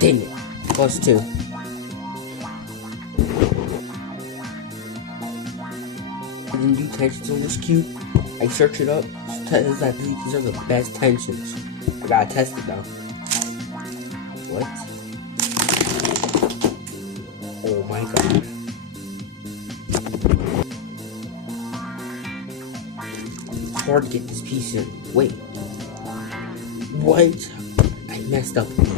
Dang it. +2. I didn't do tensions on this cube. I searched it up. Says that these are the best tensions. I gotta test it though. What? Oh my god. It's hard to get this piece in. Wait. What? I messed up these.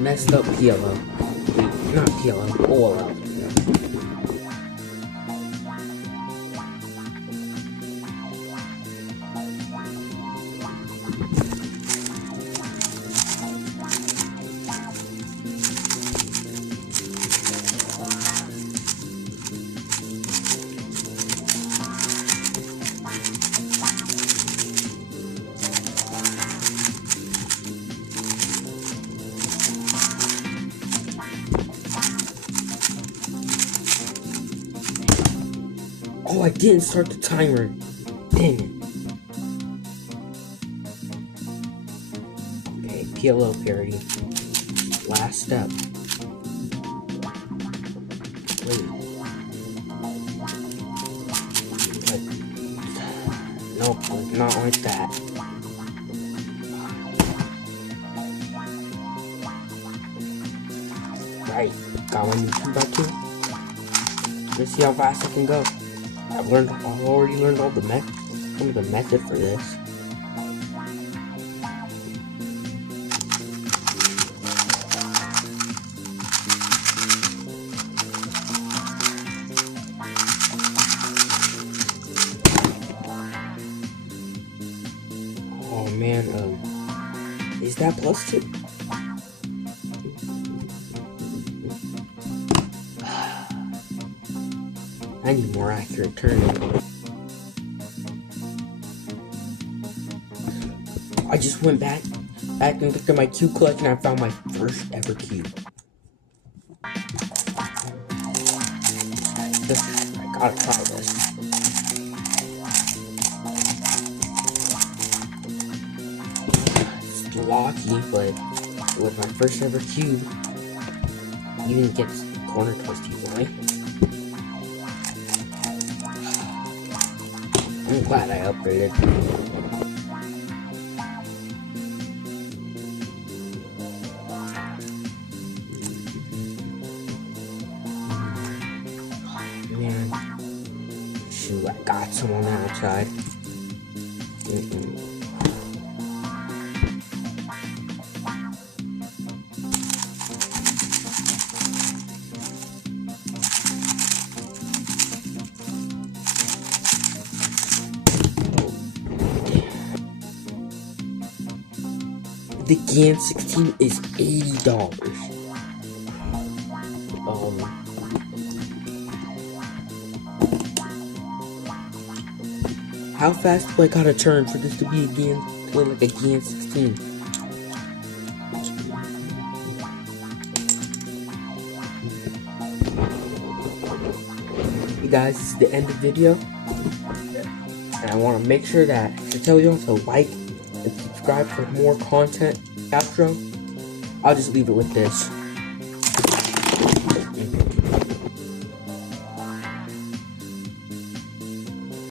Messed up PLO. Wait, not PLO, OLL. Oh, I didn't start the timer. Dang it. Okay, PLO parody. Last step. Wait. Nope, not like that. Right, got my new 2x2. Let's see how fast I can go. I've already learned all the method for this. Oh man, is that +2? I need more accurate turning. I just went back and looked at my cube collection and I found my first ever cube. I gotta try this. It's blocky, but it was my first ever cube. You didn't get corner twist easily. I'm glad I upgraded. Man. Shoot, I got some on the outside. The GAN 16 is $80. How fast do I gotta turn for this to be like a GAN 16? Hey guys, this is the end of the video. And I want to make sure to tell you all to like and subscribe for more content. Outro, I'll just leave it with this.